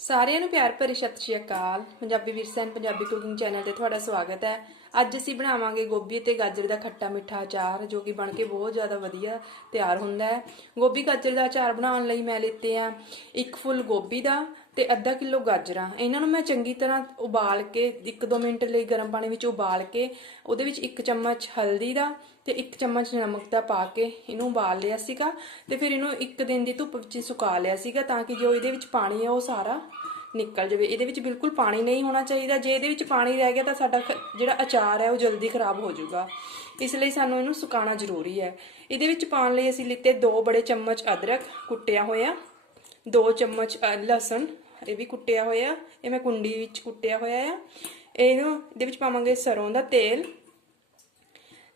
ਸਾਰਿਆਂ ਨੂੰ ਪਿਆਰ ਭਰੀ ਸਤਿ ਸ਼੍ਰੀ ਅਕਾਲ। ਪੰਜਾਬੀ ਵਿਰਸਾ ਪੰਜਾਬੀ ਕੁਕਿੰਗ ਚੈਨਲ ਤੇ ਤੁਹਾਡਾ ਸਵਾਗਤ ਹੈ। ਅੱਜ ਅਸੀਂ ਬਣਾਵਾਂਗੇ ਗੋਭੀ ਤੇ ਗਾਜਰ ਦਾ ਖੱਟਾ ਮਿੱਠਾ ਅਚਾਰ, ਜੋ ਕਿ ਬਣ ਕੇ ਬਹੁਤ ਜ਼ਿਆਦਾ ਵਧੀਆ ਤਿਆਰ ਹੁੰਦਾ ਹੈ। ਗੋਭੀ, ਗਾਜਰ ਦਾ ਅਚਾਰ ਬਣਾਉਣ ਲਈ ਮੈਂ ਲਿੱਤੇ ਆ ਇੱਕ ਫੁੱਲ ਗੋਭੀ ਦਾ ਤੇ ਅੱਧਾ ਕਿਲੋ ਗਾਜਰਾਂ। ਇਹਨਾਂ ਨੂੰ ਮੈਂ ਚੰਗੀ ਤਰ੍ਹਾਂ ਉਬਾਲ ਕੇ 1-2 ਮਿੰਟ ਲਈ ਗਰਮ ਪਾਣੀ ਵਿੱਚ ਉਬਾਲ ਕੇ, ਉਹਦੇ ਵਿੱਚ ਇੱਕ ਚਮਚ ਹਲਦੀ ਦਾ ਤੇ ਇੱਕ ਚਮਚ ਨਮਕ ਦਾ ਪਾ ਕੇ ਇਹਨੂੰ ਉਬਾਲ ਲਿਆ ਸੀਗਾ ਤੇ ਫਿਰ ਇਹਨੂੰ ਇੱਕ ਦਿਨ ਦੀ ਧੁੱਪ ਵਿੱਚ ਸੁਕਾ ਲਿਆ ਸੀਗਾ ਤਾਂ ਕਿ ਜੋ ਇਹਦੇ ਵਿੱਚ ਪਾਣੀ ਹੈ ਉਹ ਸਾਰਾ ਨਿਕਲ ਜਾਵੇ। ਇਹਦੇ ਵਿੱਚ ਬਿਲਕੁਲ ਪਾਣੀ ਨਹੀਂ ਹੋਣਾ ਚਾਹੀਦਾ। ਜੇ ਇਹਦੇ ਵਿੱਚ ਪਾਣੀ ਰਹਿ ਗਿਆ ਤਾਂ ਸਾਡਾ ਖ- ਜਿਹੜਾ ਅਚਾਰ ਹੈ ਉਹ ਜਲਦੀ ਖਰਾਬ ਹੋ ਜਾਊਗਾ। ਇਸ ਲਈ ਸਾਨੂੰ ਇਹਨੂੰ ਸੁਕਾਉਣਾ ਜ਼ਰੂਰੀ ਹੈ। ਇਹਦੇ ਵਿੱਚ ਪਾਉਣ ਲਈ ਅਸੀਂ ਲਿੱਤੇ ਦੋ ਬੜੇ ਚਮਚ ਅਦਰਕ ਕੁੱਟਿਆ ਹੋਇਆ, ਦੋ ਚਮਚ ਲਸਣ ਇਹ ਵੀ ਕੁੱਟਿਆ ਹੋਇਆ, ਇਹ ਮੈਂ ਕੁੰਡੀ ਵਿੱਚ ਕੁੱਟਿਆ ਹੋਇਆ ਆ। ਇਹਨੂੰ ਇਹਦੇ ਵਿੱਚ ਪਾਵਾਂਗੇ ਸਰੋਂ ਦਾ ਤੇਲ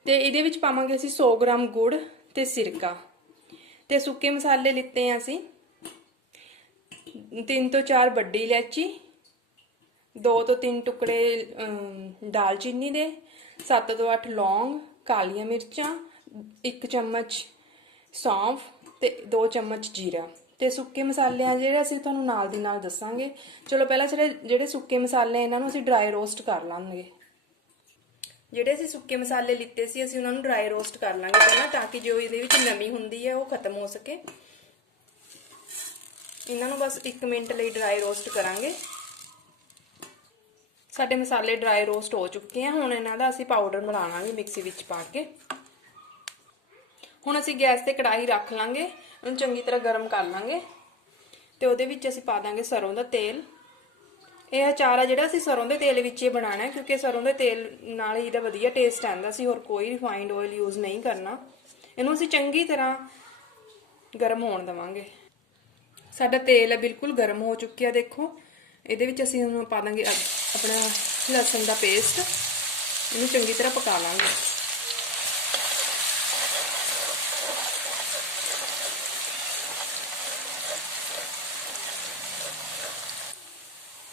ਤੇ ਇਹਦੇ ਵਿੱਚ ਪਾਵਾਂਗੇ ਅਸੀਂ 100 ਗ੍ਰਾਮ ਗੁੜ ਤੇ ਸਿਰਕਾ। ਤੇ ਸੁੱਕੇ ਮਸਾਲੇ ਲਿੱਤੇ ਆ ਅਸੀਂ। ਤਿੰਨ ਤੋਂ ਚਾਰ ਵੱਡੀ ਇਲਾਇਚੀ, ਦੋ ਤੋਂ ਤਿੰਨ ਟੁਕੜੇ ਦਾਲਚੀਨੀ ਦੇ 7 ਤੋਂ 8 ਲੌਂਗ, ਕਾਲੀਆਂ ਮਿਰਚਾਂ, ਇੱਕ ਚਮਚ ਸੌਂਫ ਤੇ 2 ਚਮਚ ਜੀਰਾ। ਤੇ ਸੁੱਕੇ ਮਸਾਲੇ ਆ ਜਿਹੜੇ ਅਸੀਂ ਤੁਹਾਨੂੰ ਨਾਲ ਦੀ ਨਾਲ ਦੱਸਾਂਗੇ। ਚਲੋ ਪਹਿਲਾਂ ਜਿਹੜੇ ਜਿਹੜੇ ਸੁੱਕੇ ਮਸਾਲੇ ਆ, ਇਹਨਾਂ ਨੂੰ ਅਸੀਂ ਡਰਾਈ ਰੋਸਟ ਕਰ ਲਾਂਗੇ। ਜਿਹੜੇ ਅਸੀਂ ਸੁੱਕੇ ਮਸਾਲੇ ਲਿੱਤੇ ਸੀ ਅਸੀਂ ਉਹਨਾਂ ਨੂੰ ਡਰਾਈ ਰੋਸਟ ਕਰ ਲਾਂਗੇ ਪਹਿਲਾਂ ਤਾਂ ਕਿ ਜੋ ਇਹਦੇ ਵਿੱਚ ਨਮੀ ਹੁੰਦੀ ਹੈ ਉਹ ਖਤਮ ਹੋ ਸਕੇ। ਇਹਨਾਂ ਨੂੰ ਬਸ 1 ਮਿੰਟ ਲਈ ਡਰਾਈ ਰੋਸਟ ਕਰਾਂਗੇ। ਸਾਡੇ ਮਸਾਲੇ ਡਰਾਈ ਰੋਸਟ ਹੋ ਚੁੱਕੇ ਆ। ਹੁਣ ਇਹਨਾਂ ਦਾ ਅਸੀਂ ਪਾਊਡਰ ਬਣਾ ਲਾਂਗੇ ਮਿਕਸੀ ਵਿੱਚ ਪਾ ਕੇ। ਹੁਣ ਅਸੀਂ ਗੈਸ ਤੇ ਕੜਾਹੀ ਰੱਖ ਲਾਂਗੇ। ਉਹਨੂੰ ਚੰਗੀ ਤਰ੍ਹਾਂ ਗਰਮ ਕਰ ਲਾਂਗੇ। ਤੇ ਉਹਦੇ ਵਿੱਚ ਅਸੀਂ ਪਾ ਦਾਂਗੇ ਸਰੋਂ ਦਾ ਤੇਲ। ਇਹ ਅਚਾਰ ਆ ਜਿਹੜਾ ਅਸੀਂ ਸਰੋਂ ਦੇ ਤੇਲ ਵਿੱਚ ਹੀ ਬਣਾਉਣਾ ਕਿਉਂਕਿ ਸਰੋਂ ਦੇ ਤੇਲ ਨਾਲ ਹੀ ਇਹਦਾ ਵਧੀਆ ਟੇਸਟ ਆਉਂਦਾ ਸੀ ਹੋਰ ਕੋਈ ਰਿਫਾਈਨਡ ਆਇਲ ਯੂਜ਼ ਨਹੀਂ ਕਰਨਾ। ਇਹਨੂੰ ਅਸੀਂ ਚੰਗੀ ਤਰ੍ਹਾਂ ਗਰਮ ਹੋਣ ਦੇਵਾਂਗੇ। ਸਾਡਾ ਤੇਲ ਹੈ ਬਿਲਕੁਲ ਗਰਮ ਹੋ ਚੁੱਕਿਆ, ਦੇਖੋ। ਇਹਦੇ ਵਿੱਚ ਅਸੀਂ ਹੁਣ ਪਾ ਦਾਂਗੇ ਆਪਣਾ ਲਸਣ ਦਾ ਪੇਸਟ ਇਹਨੂੰ ਚੰਗੀ ਤਰ੍ਹਾਂ ਪਕਾ ਲਾਂਗੇ।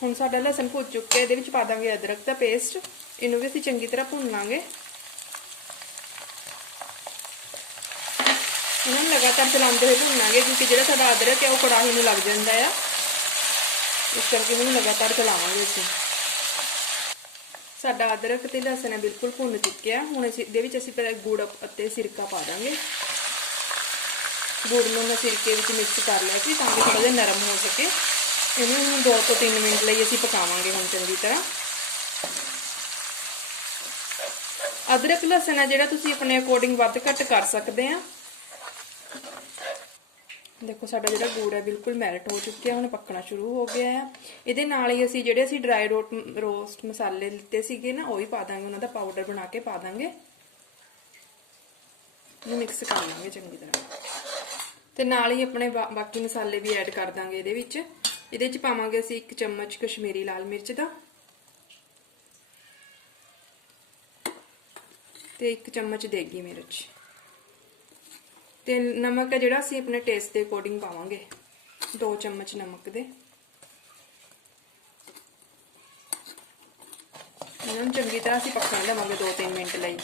ਹੁਣ ਸਾਡਾ ਲਸਣ ਭੁੱਜ ਚੁੱਕਿਆ ਇਹਦੇ ਵਿੱਚ ਪਾ ਦਾਂਗੇ ਅਦਰਕ ਦਾ ਪੇਸਟ ਇਹਨੂੰ ਵੀ ਅਸੀਂ ਚੰਗੀ ਤਰ੍ਹਾਂ ਭੁੰਨ ਲਾਂਗੇ। ਇਹਨਾਂ ਨੂੰ ਲਗਾਤਾਰ ਚਲਾਉਂਦੇ ਹੋਏ ਭੁੰਨਾਂਗੇ ਕਿਉਂਕਿ ਜਿਹੜਾ ਸਾਡਾ ਅਦਰਕ ਹੈ, ਉਹ ਕੜਾਹੀ ਨੂੰ ਲੱਗ ਜਾਂਦਾ ਆ। ਇਸ ਕਰਕੇ ਇਹਨੂੰ ਲਗਾਤਾਰ ਚਲਾਵਾਂਗੇ ਅਸੀਂ। ਸਾਡਾ ਅਦਰਕ ਤੇ ਲਸਣ ਹੈ ਬਿਲਕੁਲ ਭੁੰਨ ਚੁੱਕਿਆ। ਹੁਣ ਅਸੀਂ, ਇਹਦੇ ਵਿੱਚ ਅਸੀਂ ਪਹਿਲਾਂ ਗੁੜ ਅਤੇ ਸਿਰਕਾ ਪਾ ਦਾਂਗੇ। ਗੁੜ ਨੂੰ ਮੈਂ ਸਿਰਕੇ ਵਿੱਚ ਮਿਕਸ ਕਰ ਲਿਆ ਸੀ, ਤਾਂ ਕਿ ਥੋੜਾ ਜਿਹਾ ਨਰਮ ਹੋ ਸਕੇ। ਇਹਨੂੰ ਹੁਣ 2 ਤੋਂ 3 ਮਿੰਟ ਲਈ ਅਸੀਂ ਪਕਾਵਾਂਗੇ ਹੁਣ ਚੰਗੀ ਤਰ੍ਹਾਂ। ਅਦਰਕ, ਲਸਣ ਆ ਜਿਹੜਾ ਤੁਸੀਂ ਆਪਣੇ ਅਕੋਰਡਿੰਗ ਵੱਧ ਘੱਟ ਕਰ ਸਕਦੇ ਆ। ਦੇਖੋ, ਸਾਡਾ ਜਿਹੜਾ ਗੂੜ ਹੈ ਬਿਲਕੁਲ ਮੈਲਟ ਹੋ ਚੁੱਕਿਆ ਹੁਣ ਪੱਕਣਾ ਸ਼ੁਰੂ ਹੋ ਗਿਆ ਹੈ। ਇਹਦੇ ਨਾਲ ਹੀ ਅਸੀਂ ਜਿਹੜੇ ਅਸੀਂ ਡਰਾਈ ਰੋਟ ਰੋਸਟ ਮਸਾਲੇ ਲਿੱਤੇ ਸੀਗੇ ਨਾ, ਉਹ ਵੀ ਪਾ ਦਾਂਗੇ, ਉਹਨਾਂ ਦਾ ਪਾਊਡਰ ਬਣਾ ਕੇ ਪਾ ਦਾਂਗੇ। ਇਹਨੂੰ ਮਿਕਸ ਕਰ ਲਾਂਗੇ ਚੰਗੀ ਤਰ੍ਹਾਂ। ਤੇ ਨਾਲ ਹੀ ਆਪਣੇ ਬਾਕੀ ਮਸਾਲੇ ਵੀ ਐਡ ਕਰ ਦਾਂਗੇ ਇਹਦੇ ਵਿੱਚ। ਇਹਦੇ 'ਚ ਪਾਵਾਂਗੇ ਅਸੀਂ ਇੱਕ ਚਮਚ ਕਸ਼ਮੀਰੀ ਲਾਲ ਮਿਰਚ ਦਾ ਤੇ ਇੱਕ ਚਮਚ ਦੇਗੀ ਮਿਰਚ। ਤੇ ਨਮਕ ਹੈ ਜਿਹੜਾ ਅਸੀਂ ਆਪਣੇ ਟੇਸਟ ਦੇ ਅਕੋਰਡਿੰਗ ਪਾਵਾਂਗੇ। 2 ਚਮਚ ਨਮਕ ਦੇ। ਇਹਨਾਂ ਨੂੰ ਚੰਗੀ ਤਰ੍ਹਾਂ ਅਸੀਂ ਪੱਕਣ ਦੇਵਾਂਗੇ 2-3 ਮਿੰਟ ਲਈ।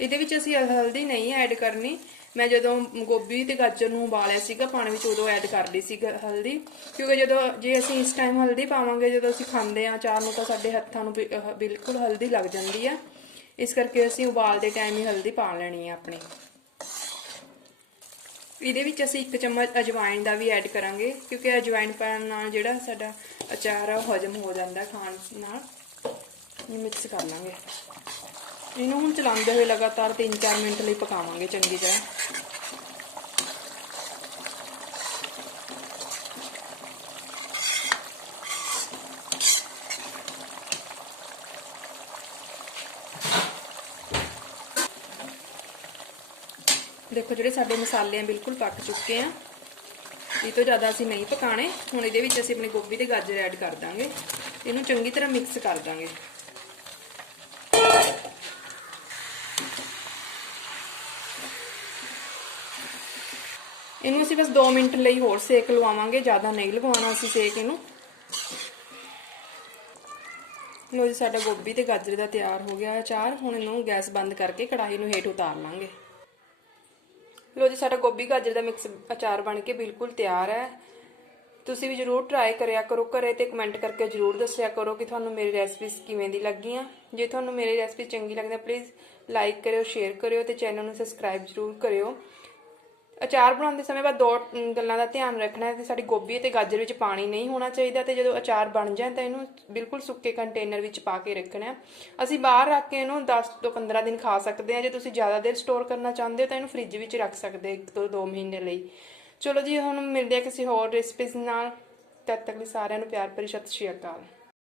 ਇਹਦੇ ਵਿੱਚ ਅਸੀਂ ਹਲਦੀ ਨਹੀਂ ਐਡ ਕਰਨੀ। ਮੈਂ ਜਦੋਂ ਗੋਭੀ ਤੇ ਗਾਜਰ ਨੂੰ ਉਬਾਲਿਆ ਸੀਗਾ, ਪਾਣੀ ਵਿੱਚ ਉਦੋਂ ਐਡ ਕਰ ਲਈ ਸੀ ਹਲਦੀ। ਕਿਉਂਕਿ ਜਦੋਂ ਜੇ ਅਸੀਂ ਇਸ ਟਾਈਮ ਹਲਦੀ ਪਾਵਾਂਗੇ, ਜਦੋਂ ਅਸੀਂ ਖਾਂਦੇ ਆ ਚਾਰ ਨੂੰ ਤਾਂ ਸਾਡੇ ਹੱਥਾਂ ਨੂੰ ਬਿ- ਬਿਲਕੁਲ ਹਲਦੀ ਲੱਗ ਜਾਂਦੀ ਆ। ਇਸ ਕਰਕੇ ਅਸੀਂ ਉਬਾਲਦੇ ਟਾਈਮ ਹੀ ਹਲਦੀ ਪਾ ਲੈਣੀ ਆ ਆਪਣੀ। ਇਹਦੇ ਵਿੱਚ ਅਸੀਂ ਇੱਕ ਚਮਚ ਅਜਵਾਇਣ ਦਾ ਵੀ ਐਡ ਕਰਾਂਗੇ, ਕਿਉਂਕਿ ਅਜਵਾਇਨ ਪਾਉਣ ਨਾਲ ਜਿਹੜਾ ਸਾਡਾ ਅਚਾਰ ਆ, ਉਹ ਹਜਮ ਹੋ ਜਾਂਦਾ ਖਾਣ ਨਾਲ। ਮਿਕਸ ਕਰ ਲਾਂਗੇ। ਇਹਨੂੰ ਹੁਣ ਚਲਾਉਂਦੇ ਹੋਏ ਲਗਾਤਾਰ 3-4 ਮਿੰਟ ਲਈ ਪਕਾਵਾਂਗੇ ਚੰਗੀ ਤਰ੍ਹਾਂ। ਦੇਖੋ ਜਿਹੜੇ ਸਾਡੇ ਮਸਾਲੇ ਆ, ਬਿਲਕੁਲ ਪੱਕ ਚੁੱਕੇ ਆ। ਇਹ ਤੋਂ ਜ਼ਿਆਦਾ ਅਸੀਂ ਨਹੀਂ ਪਕਾਣੇ। ਹੁਣ ਇਹਦੇ ਵਿੱਚ ਅਸੀਂ ਆਪਣੀ ਗੋਭੀ ਤੇ ਗਾਜਰ ਐਡ ਕਰ ਦਾਂਗੇ। ਇਹਨੂੰ ਚੰਗੀ ਤਰ੍ਹਾਂ ਮਿਕਸ ਕਰ ਦਾਂਗੇ। ਇਹਨੂੰ ਅਸੀਂ ਬਸ 2 ਮਿੰਟ ਲਈ ਹੋਰ ਸੇਕ ਲਵਾਵਾਂਗੇ, ਜ਼ਿਆਦਾ ਨਹੀਂ ਲਗਵਾਉਣਾ ਅਸੀਂ ਸੇਕ ਇਹਨੂੰ। ਲੋ ਜੀ, ਸਾਡਾ ਗੋਭੀ ਤੇ ਗਾਜਰ ਦਾ ਤਿਆਰ ਹੋ ਗਿਆ ਅਚਾਰ। ਹੁਣ ਇਹਨੂੰ ਗੈਸ ਬੰਦ ਕਰਕੇ ਕੜਾਹੀ ਨੂੰ ਹੇਠ ਉਤਾਰ ਲਾਂਗੇ। ਲੋ ਜੀ, ਸਾਡਾ ਗੋਭੀ ਗਾਜਰ ਦਾ ਮਿਕਸ ਅਚਾਰ ਬਣ ਕੇ ਬਿਲਕੁਲ ਤਿਆਰ ਹੈ। ਤੁਸੀਂ ਵੀ ਜਰੂਰ ਟਰਾਈ ਕਰਿਆ ਕਰੋ, ਘਰੇ ਤੇ ਕਮੈਂਟ ਕਰਕੇ ਜਰੂਰ ਦੱਸਿਆ ਕਰੋ ਕਿ ਤੁਹਾਨੂੰ ਮੇਰੀ ਰੈਸਪੀਜ਼ ਕਿਵੇਂ ਦੀ ਲੱਗੀਆਂ। ਜੇ ਤੁਹਾਨੂੰ ਮੇਰੀ ਰੈਸਪੀ ਚੰਗੀ ਲੱਗਦੀ ਪਲੀਜ਼ ਲਾਈਕ ਕਰਿਓ ਸ਼ੇਅਰ ਕਰਿਓ ਤੇ ਚੈਨਲ ਨੂੰ ਸਬਸਕ੍ਰਾਈਬ ਜਰੂਰ ਕਰਿਓ। ਅਚਾਰ ਬਣਾਉਂਦੇ ਸਮੇਂ ਬਾਅਦ ਦੋ ਗੱਲਾਂ ਦਾ ਧਿਆਨ ਰੱਖਣਾ ਹੈ ਕਿ ਸਾਡੀ ਗੋਭੀ ਅਤੇ ਗਾਜਰ ਵਿੱਚ ਪਾਣੀ ਨਹੀਂ ਹੋਣਾ ਚਾਹੀਦਾ ਤੇ ਜਦੋਂ ਅਚਾਰ ਬਣ ਜਾਏ ਤਾਂ ਇਹਨੂੰ ਬਿਲਕੁਲ ਸੁੱਕੇ ਕੰਟੇਨਰ ਵਿੱਚ ਪਾ ਕੇ ਰੱਖਣਾ ਅਸੀਂ ਬਾਹਰ ਰੱਖ ਕੇ ਇਹਨੂੰ 10 ਤੋਂ 15 ਦਿਨ ਖਾ ਸਕਦੇ ਹਾਂ। ਜੇ ਤੁਸੀਂ ਜ਼ਿਆਦਾ ਦੇਰ ਸਟੋਰ ਕਰਨਾ ਚਾਹੁੰਦੇ ਹੋ ਤਾਂ ਇਹਨੂੰ ਫ੍ਰਿਜ ਵਿੱਚ ਰੱਖ ਸਕਦੇ ਹੋ 1 ਤੋਂ 2 ਮਹੀਨੇ ਲਈ। ਚਲੋ ਜੀ, ਹੁਣ ਮਿਲਦੇ ਆ ਕਿਸੇ ਹੋਰ ਰੈਸਪੀਜ਼ ਨਾਲ। ਤਦ ਤੱਕ ਲਈ ਸਾਰਿਆਂ ਨੂੰ ਪਿਆਰ ਭਰੀ ਸਤਿ ਸ਼੍ਰੀ ਅਕਾਲ।